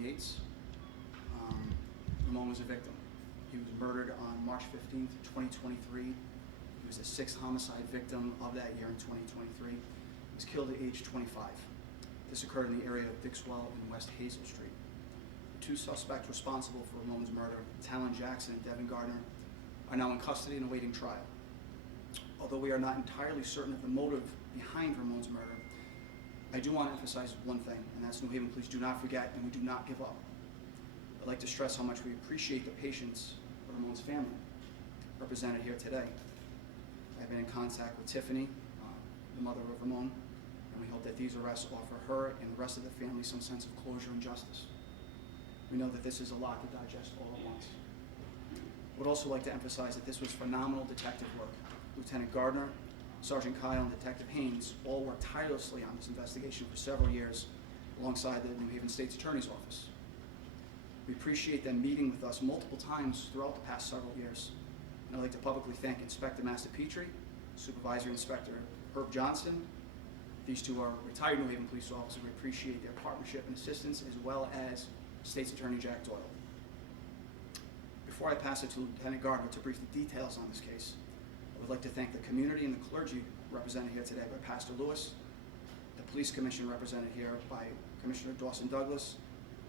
Ramon Yates. Ramon was a victim. He was murdered on March 15th, 2023. He was the sixth homicide victim of that year in 2023. He was killed at age 25. This occurred in the area of Dixwell and West Hazel Street. The two suspects responsible for Ramon's murder, Talon Jackson and Devin Gardner, are now in custody and awaiting trial. Although we are not entirely certain of the motive behind Ramon's murder, I do want to emphasize one thing, and that's New Haven Police do not forget and we do not give up. I'd like to stress how much we appreciate the patience of Ramon's family, represented here today. I've been in contact with Tiffany, the mother of Ramon, and we hope that these arrests offer her and the rest of the family some sense of closure and justice. We know that this is a lot to digest all at once. I would also like to emphasize that this was phenomenal detective work. Lieutenant Gardner, Sergeant Kyle, and Detective Haynes all worked tirelessly on this investigation for several years alongside the New Haven State's Attorney's Office. We appreciate them meeting with us multiple times throughout the past several years. And I'd like to publicly thank Inspector Master Petrie, Supervisor Inspector Herb Johnson. These two are retired New Haven police officers. We appreciate their partnership and assistance, as well as State's Attorney Jack Doyle. Before I pass it to Lieutenant Gardner to brief the details on this case, I would like to thank the community and the clergy represented here today by Pastor Lewis, the Police Commission represented here by Commissioner Dawson Douglas,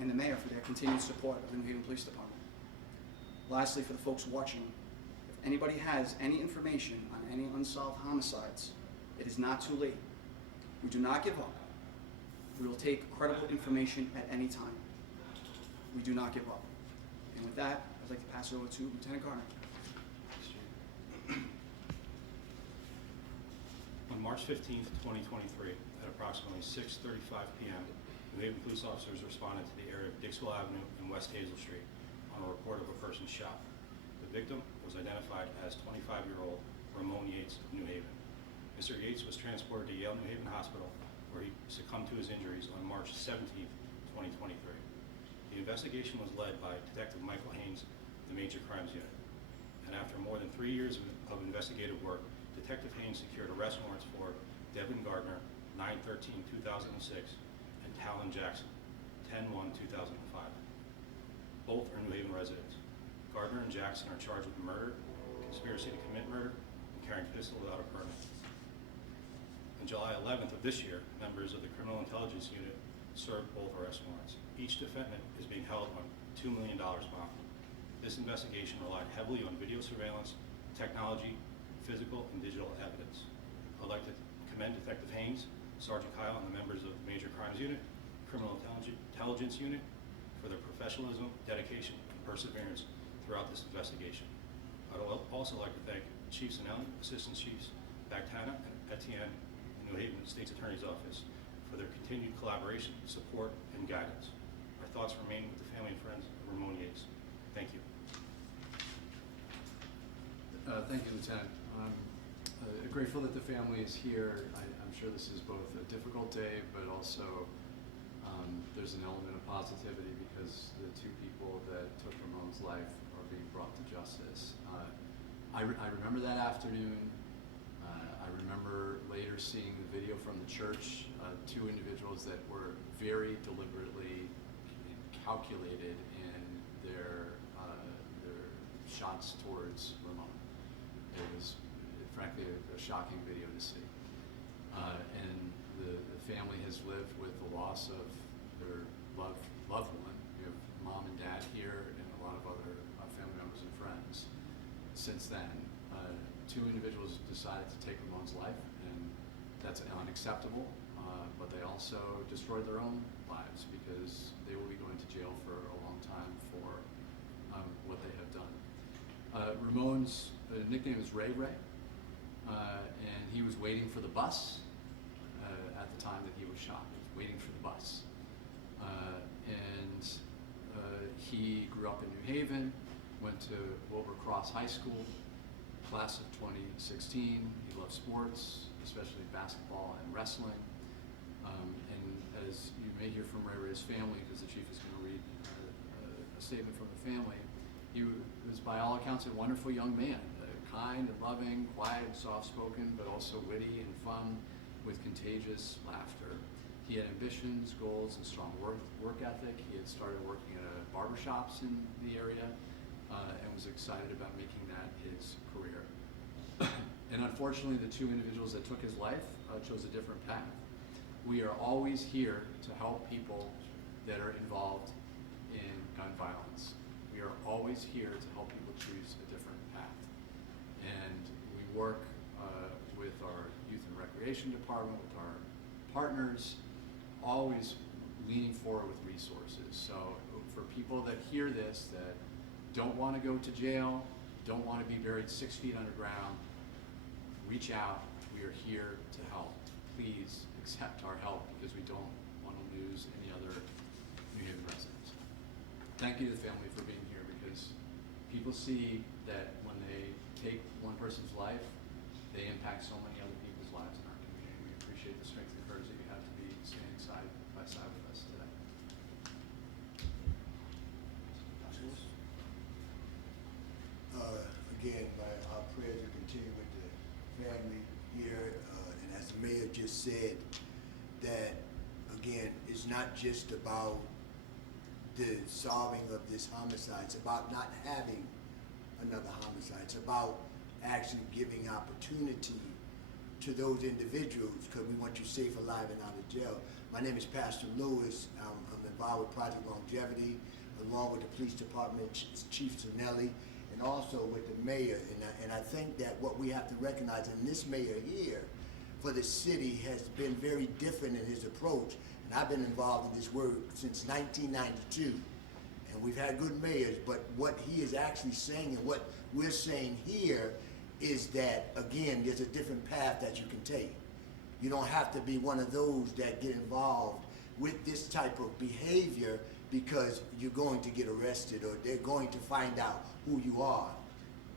and the Mayor for their continued support of the New Haven Police Department. Lastly, for the folks watching, if anybody has any information on any unsolved homicides, it is not too late. We do not give up. We will take credible information at any time. We do not give up. And with that, I'd like to pass it over to Lieutenant Gardner. On March 15th, 2023, at approximately 6:35 p.m., New Haven police officers responded to the area of Dixwell Avenue and West Hazel Street on a report of a person shot. The victim was identified as 25-year-old Ramon Yates of New Haven. Mr. Yates was transported to Yale New Haven Hospital, where he succumbed to his injuries on March 17th, 2023. The investigation was led by Detective Michael Haynes of the Major Crimes Unit. And after more than 3 years of investigative work, Detective Haynes secured arrest warrants for Devin Gardner, 9/13/2006, and Talon Jackson, 10/1/2005. Both are New Haven residents. Gardner and Jackson are charged with murder, conspiracy to commit murder, and carrying a pistol without a permit. On July 11th of this year, members of the Criminal Intelligence Unit served both arrest warrants. Each defendant is being held on $2 million bond. This investigation relied heavily on video surveillance, technology, physical and digital evidence. I'd like to commend Detective Haynes, Sergeant Kyle, and the members of the Major Crimes Unit, Criminal Intelligence Unit for their professionalism, dedication, and perseverance throughout this investigation. I'd also like to thank Chiefs Anelli, Assistant Chiefs Bactana and Etienne, and New Haven State's Attorney's Office for their continued collaboration, support, and guidance. Our thoughts remain with the family and friends of Ramon Yates. Thank you. Thank you, Lieutenant. I'm grateful that the family is here. I'm sure this is both a difficult day, but also there's an element of positivity because the two people that took Ramon's life are being brought to justice. I remember that afternoon. I remember later seeing the video from the church, two individuals that were very deliberately calculated in their shots towards Ramon. It was, frankly, a shocking video to see. And the family has lived with the loss of their loved one. We have mom and dad here and a lot of other family members and friends. Since then, two individuals decided to take Ramon's life, and that's unacceptable, but they also destroyed their own lives because they will be going to jail for a long time for what they have done. Ramon's nickname is Ray Ray, and he was waiting for the bus at the time that he was shot. He was waiting for the bus. And he grew up in New Haven, went to Wilbur Cross High School, class of 2016. He loved sports, especially basketball and wrestling. And as you may hear from Ray Ray's family, because the chief is going to read a statement from the family, he was by all accounts a wonderful young man, kind and loving, quiet and soft-spoken, but also witty and fun with contagious laughter. He had ambitions, goals, and strong work ethic. He had started working at barbershops in the area and was excited about making that his career. And unfortunately, the two individuals that took his life chose a different path. We are always here to help people that are involved in gun violence. We are always here to help people choose a different path. And we work with our youth and recreation department, with our partners, always leaning forward with resources. So for people that hear this, that don't want to go to jail, don't want to be buried 6 feet underground, reach out. We are here to help. Please accept our help because we don't want to lose any other New Haven residents. Thank you to the family for being here, because people see that when they take one person's life, they impact so many other people's lives in our community. We appreciate the strength and courage that you have to be standing side by side with us today. Again, our prayers will continue with the family here, and as the mayor just said, that again, it's not just about the solving of this homicide. It's about not having another homicide. It's about actually giving opportunity to those individuals, because we want you safe, alive, and out of jail. My name is Pastor Lewis. I'm involved with Project Longevity, along with the police department, Chief Zanelli, and also with the mayor. And I think that what we have to recognize, and this mayor here for the city has been very different in his approach. And I've been involved in this work since 1992. And we've had good mayors, but what he is actually saying and what we're saying here is that, again, there's a different path that you can take. You don't have to be one of those that get involved with this type of behavior because you're going to get arrested or they're going to find out who you are.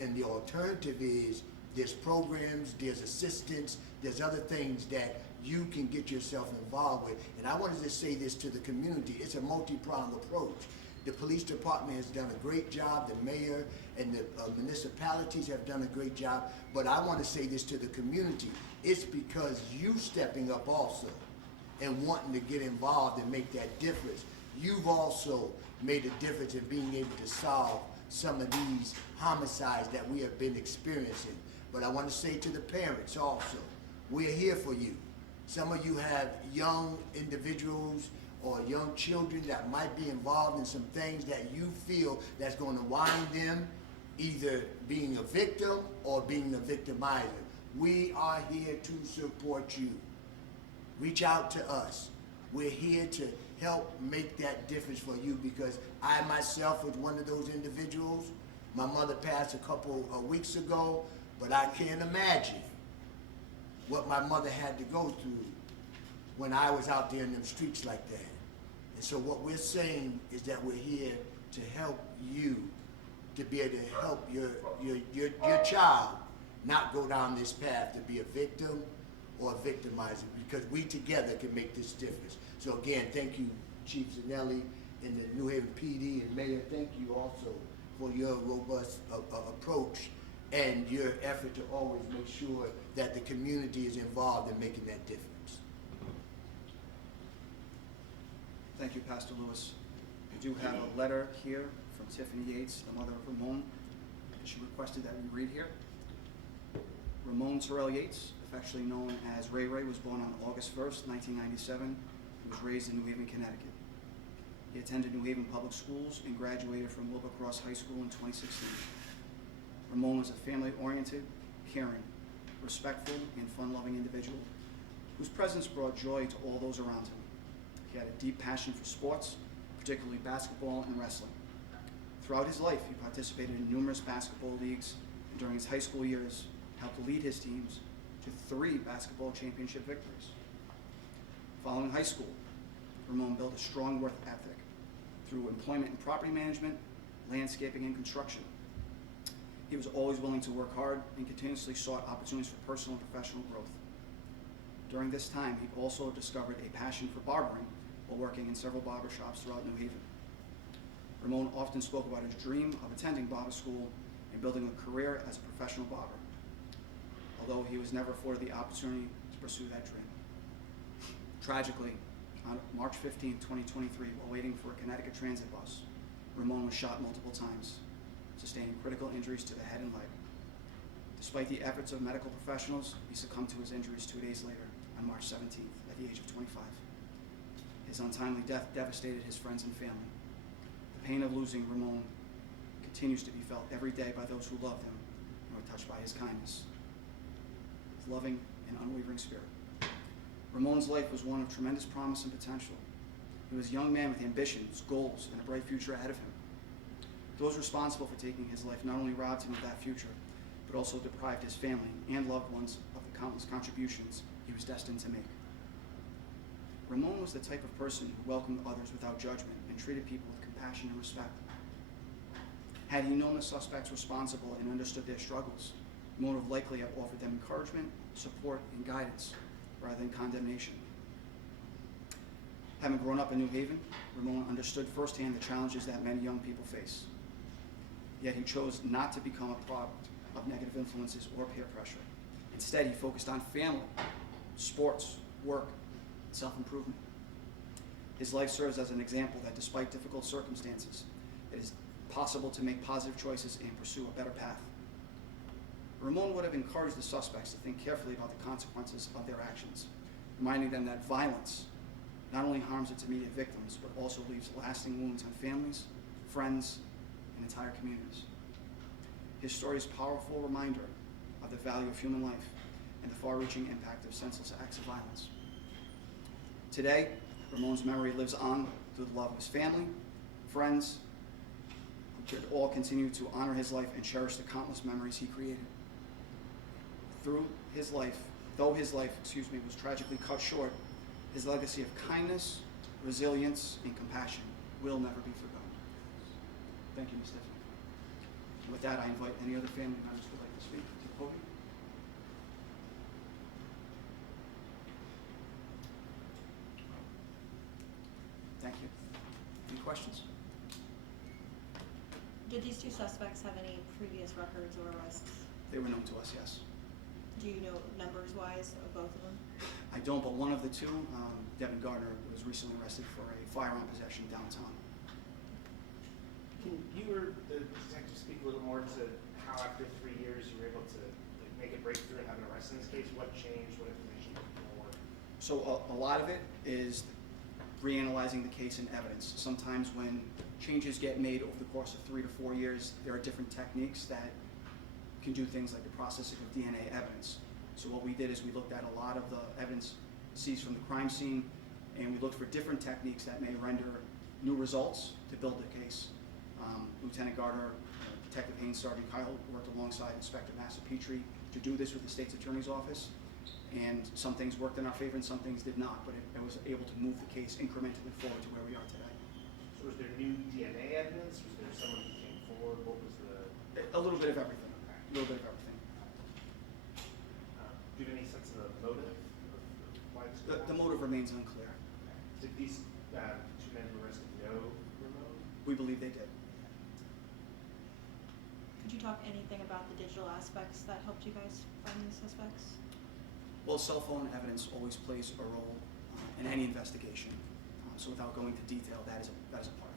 And the alternative is there's programs, there's assistance, there's other things that you can get yourself involved with. And I wanted to say this to the community. It's a multi-pronged approach. The police department has done a great job, the mayor and the municipalities have done a great job, but I want to say this to the community. It's because you stepping up also and wanting to get involved and make that difference. You've also made a difference in being able to solve some of these homicides that we have been experiencing. But I want to say to the parents also, we're here for you. Some of you have young individuals or young children that might be involved in some things that you feel that's going to wind them either being a victim or being a victimizer. We are here to support you. Reach out to us. We're here to help make that difference for you, because I myself was one of those individuals. My mother passed a couple of weeks ago, but I can't imagine what my mother had to go through when I was out there in them streets like that. And so what we're saying is that we're here to help you to be able to help your child not go down this path to be a victim or a victimizer, because we together can make this difference. So again, thank you, Chief Zanelli and the New Haven PD, and Mayor, thank you also for your robust approach and your effort to always make sure that the community is involved in making that difference. Thank you, Pastor Lewis. We do have a letter here from Tiffany Yates, the mother of Ramon. She requested that we read here. Ramon Terrell Yates, affectionately known as Ray Ray, was born on August 1st, 1997. He was raised in New Haven, Connecticut. He attended New Haven Public Schools and graduated from Wilbercross High School in 2016. Ramon was a family-oriented, caring, respectful, and fun-loving individual whose presence brought joy to all those around him. He had a deep passion for sports, particularly basketball and wrestling. Throughout his life, he participated in numerous basketball leagues, and during his high school years, helped lead his teams to 3 basketball championship victories. Following high school, Ramon built a strong work ethic through employment in property management, landscaping, and construction. He was always willing to work hard and continuously sought opportunities for personal and professional growth. During this time, he also discovered a passion for barbering while working in several barbershops throughout New Haven. Ramon often spoke about his dream of attending barber school and building a career as a professional barber, although he was never afforded the opportunity to pursue that dream. Tragically, On March 15, 2023, while waiting for a Connecticut transit bus, Ramon was shot multiple times, sustaining critical injuries to the head and leg. Despite the efforts of medical professionals, he succumbed to his injuries 2 days later, on March 17th, at the age of 25. His untimely death devastated his friends and family. The pain of losing Ramon continues to be felt every day by those who loved him and were touched by his kindness, his loving and unwavering spirit. Ramon's life was one of tremendous promise and potential. He was a young man with ambitions, goals, and a bright future ahead of him. Those responsible for taking his life not only robbed him of that future, but also deprived his family and loved ones of the countless contributions he was destined to make. Ramon was the type of person who welcomed others without judgment and treated people with compassion and respect. Had he known the suspects responsible and understood their struggles, Ramon would likely have offered them encouragement, support, and guidance rather than condemnation. Having grown up in New Haven, Ramon understood firsthand the challenges that many young people face. Yet he chose not to become a product of negative influences or peer pressure. Instead, he focused on family, sports, work, and self-improvement. His life serves as an example that despite difficult circumstances, it is possible to make positive choices and pursue a better path. Ramon would have encouraged the suspects to think carefully about the consequences of their actions, reminding them that violence not only harms its immediate victims, but also leaves lasting wounds on families, friends, and entire communities. His story is a powerful reminder of the value of human life and the far-reaching impact of senseless acts of violence. Today, Ramon's memory lives on through the love of his family, friends, who should all continue to honor his life and cherish the countless memories he created. Though his life was tragically cut short, his legacy of kindness, resilience, and compassion will never be forgotten. Thank you, Ms. Tiffany. With that, I invite any other family members who would like to speak to the podium. Thank you. Any questions? Did these two suspects have any previous records or arrests? They were known to us, yes. Do you know numbers-wise of both of them? I don't, but one of the two, Devin Gardner, was recently arrested for a firearm possession downtown. Can you or the detective speak a little more to how after 3 years you were able to make a breakthrough and have an arrest in this case? What changed? What information came forward? So a lot of it is reanalyzing the case and evidence. Sometimes when changes get made over the course of 3 to 4 years, there are different techniques that can do things like the processing of DNA evidence. So what we did is we looked at a lot of the evidence seized from the crime scene, and we looked for different techniques that may render new results to build the case. Lieutenant Gardner, Detective Haynes, Sergeant Kyle worked alongside Inspector Massapetri to do this with the State's Attorney's Office, and some things worked in our favor and some things did not, but it was able to move the case incrementally forward to where we are today. So was there new DNA evidence? Was there someone who came forward? What was the... A little bit of everything. Okay. A little bit of everything. Do you have any sense of the motive of why this was The motive remains unclear. Okay. Did these two men who were arrested know Ramon? We believe they did. Could you talk anything about the digital aspects that helped you guys find these suspects? Well, cell phone evidence always plays a role in any investigation. So without going into detail, that is a part